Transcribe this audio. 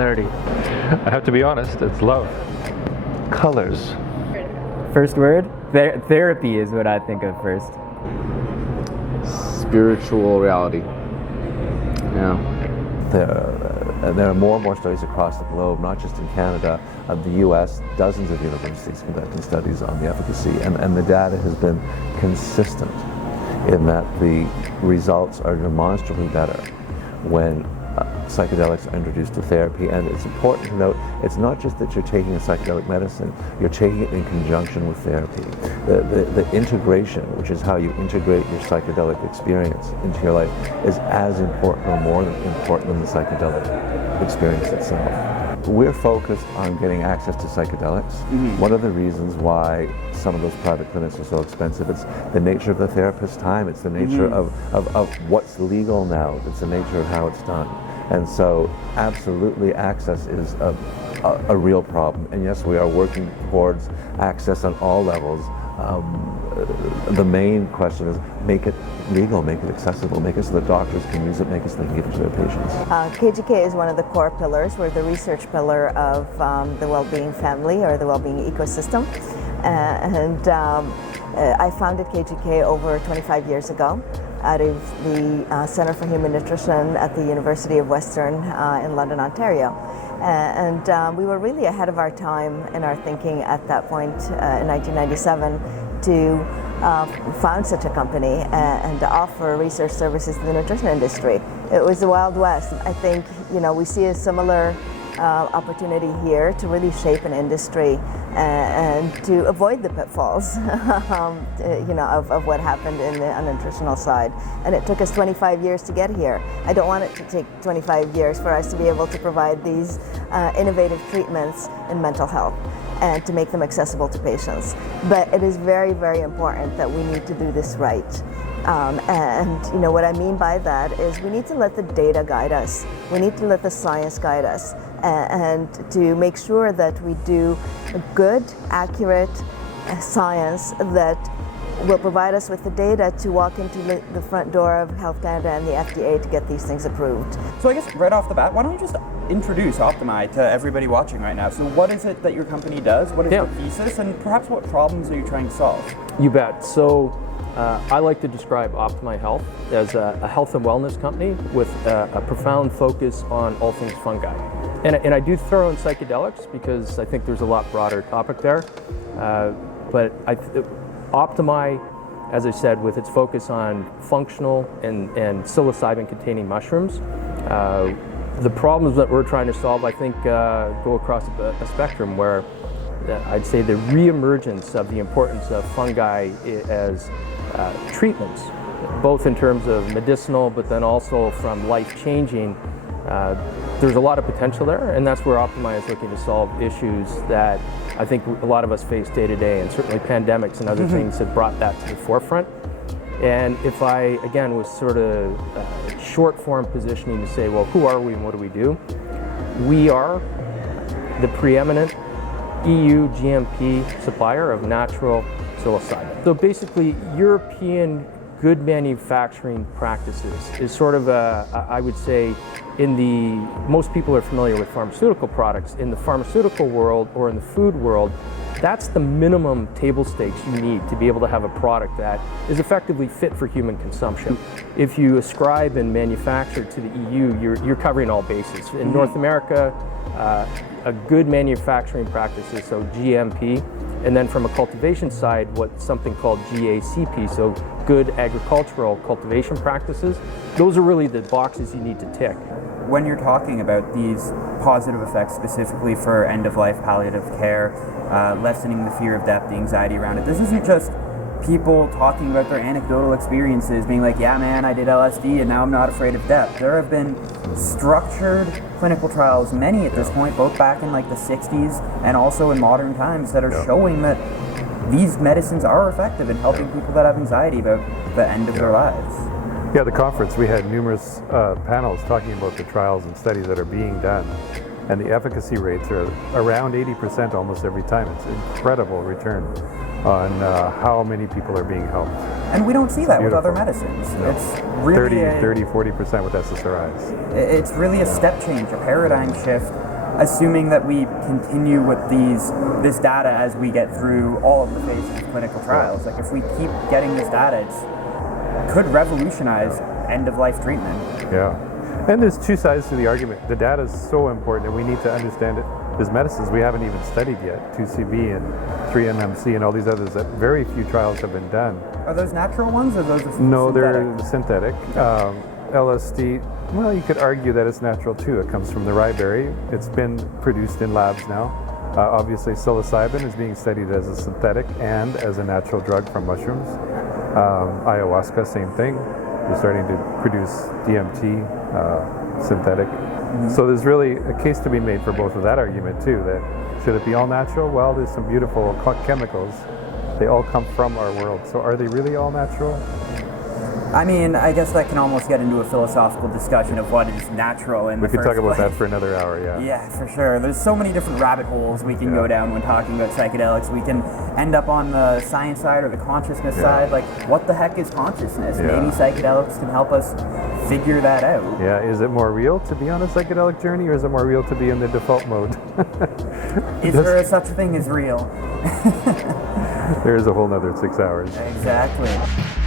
Clarity. I have to be honest, it's love. Colors. First word? Therapy is what I think of first. Spiritual reality. Yeah. There are more and more studies across the globe, not just in Canada, the US, dozens of universities conducting studies on the efficacy, and the data has been consistent in that the results are demonstrably better when psychedelics are introduced to therapy. And it's important to note, it's not just that you're taking a psychedelic medicine, you're taking it in conjunction with therapy. The integration, which is how you integrate your psychedelic experience into your life, is as important or more important than the psychedelic experience itself. We're focused on getting access to psychedelics. One of the reasons why some of those private clinics are so expensive, it's the nature of the therapist's time, it's the nature of what's legal now, it's the nature of how it's done. And so absolutely access is a real problem. And yes, we are working towards access on all levels. The main question is make it legal, make it accessible, make it so that doctors can use it, make it so they can give it to their patients. KGK is one of the core pillars. We're the research pillar of the Wellbeing family, or the Wellbeing ecosystem. I founded KGK over 25 years ago out of the Center for Human Nutrition at the University of Western in London, Ontario. We were really ahead of our time in our thinking at that point in 1997 to found such a company and to offer research services to the nutrition industry. It was the Wild West. I think we see a similar opportunity here to really shape an industry and to avoid the pitfalls of what happened in the nutritional side. And it took us 25 years to get here. I don't want it to take 25 years for us to be able to provide these innovative treatments in mental health and to make them accessible to patients. But it is very, very important that we need to do this right. What I mean by that is we need to let the data guide us. We need to let the science guide us, and to make sure that we do good, accurate science that will provide us with the data to walk into the front door of Health Canada and the FDA to get these things approved. So I guess right off the bat, why don't you just introduce Optimi to everybody watching right now? So what is it that your company does? What is the thesis? And perhaps what problems are you trying to solve? You bet. So I like to describe Optimi Health as a health and wellness company with a profound focus on all things fungi. And I do throw in psychedelics because I think there's a lot broader topic there. But Optimi, as I said, with its focus on functional and psilocybin-containing mushrooms, the problems that we're trying to solve, I think, go across a spectrum where I'd say the reemergence of the importance of fungi as treatments, both in terms of medicinal, but then also from life-changing. There's a lot of potential there, and that's where Optimi is looking to solve issues that I think a lot of us face day to day, and certainly pandemics and other things have brought that to the forefront. And if I, again, was sort of short form positioning to say, well, who are we and what do we do? We are the preeminent EU GMP supplier of natural psilocybin. So basically, European good manufacturing practices is sort of I would say, most people are familiar with pharmaceutical products. In the pharmaceutical world or in the food world, that's the minimum table stakes you need to be able to have a product that is effectively fit for human consumption. If you ascribe and manufacture to the EU, you're covering all bases. In North America, a good manufacturing practices, so GMP, and then from a cultivation side, what's something called GACP, so good agricultural cultivation practices. Those are really the boxes you need to tick. When you're talking about these positive effects specifically for end-of-life palliative care, lessening the fear of death, the anxiety around it, this isn't just people talking about their anecdotal experiences, being like, yeah man, I did LSD and now I'm not afraid of death. There have been structured clinical trials, many at this point, both back in like the 60s and also in modern times, that are showing that these medicines are effective in helping people that have anxiety about the end of their lives. Yeah, the conference, we had numerous panels talking about the trials and studies that are being done. And the efficacy rates are around 80% almost every time. It's an incredible return on how many people are being helped. And we don't see that with other medicines. No. It's really 30, 40% with SSRIs. It's really a step change, a paradigm shift assuming that we continue with this data as we get through all of the phases of clinical trials, like if we keep getting this data, it could revolutionize end-of-life treatment. Yeah. And there's two sides to the argument. The data is so important, and we need to understand it. There's medicines we haven't even studied yet, 2CB and 3-MMC and all these others that very few trials have been done. Are those natural ones, or those are No, synthetic? they're synthetic. LSD, well, you could argue that it's natural too. It comes from the ryeberry. It's been produced in labs now. Obviously, psilocybin is being studied as a synthetic and as a natural drug from mushrooms. Ayahuasca, same thing. They're starting to produce DMT, synthetic. So there's really a case to be made for both of that argument too, that should it be all natural? Well, there's some beautiful chemicals. They all come from our world. So are they really all natural? I mean, I guess that can almost get into a philosophical discussion of what is natural in the first We could talk about place. that for another hour, yeah. Yeah, for sure. There's so many different rabbit holes we can go down when talking about psychedelics. We can end up on the science side or the consciousness side. Like, what the heck is consciousness? Yeah. Maybe psychedelics can help us figure that out. Yeah, is it more real to be on a psychedelic journey, or is it more real to be in the default mode? Is there such a thing as real? There's a whole nother 6 hours. Exactly.